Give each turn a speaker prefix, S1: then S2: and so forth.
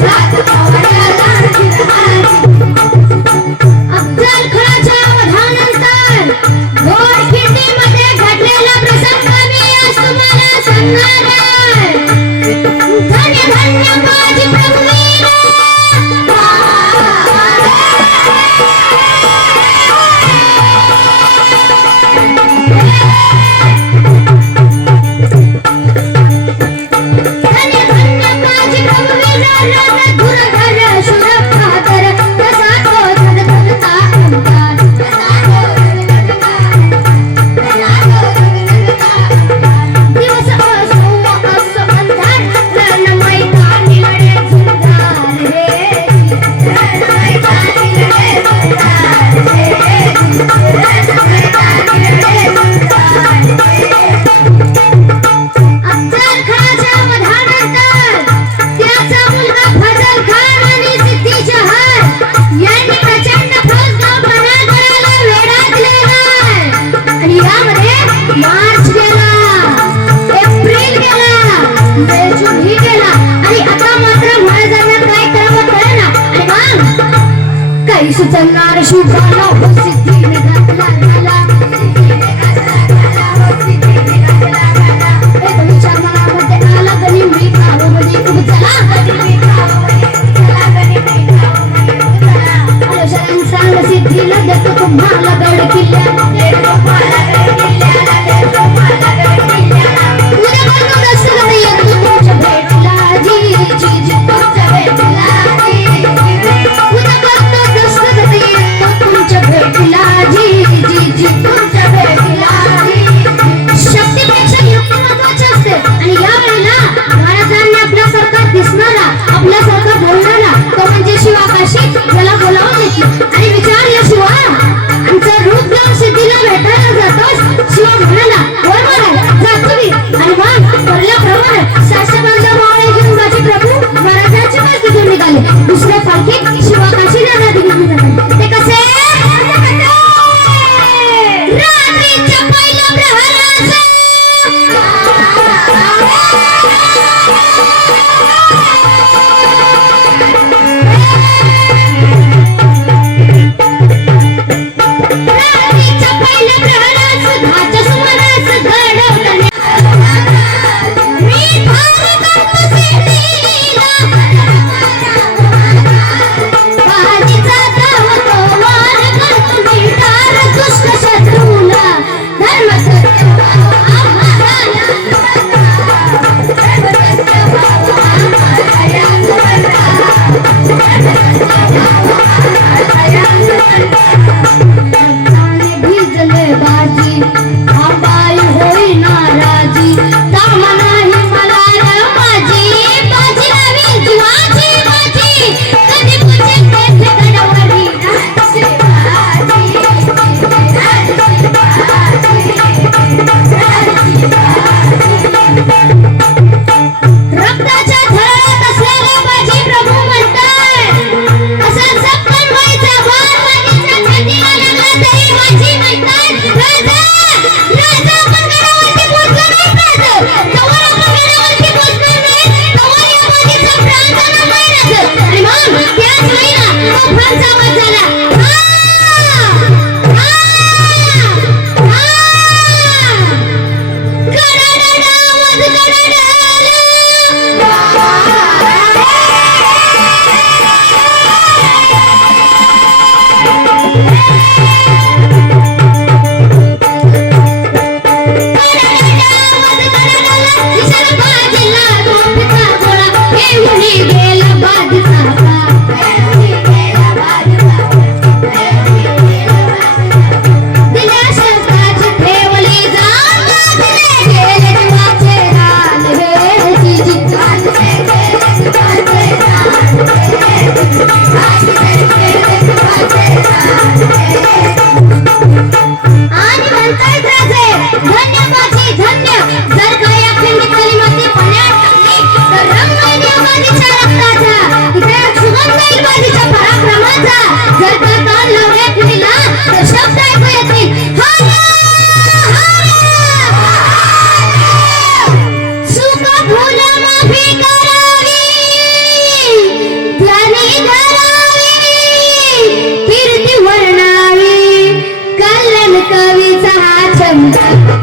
S1: Vai, vai, vai. Dhurandhar 真的 Thank you.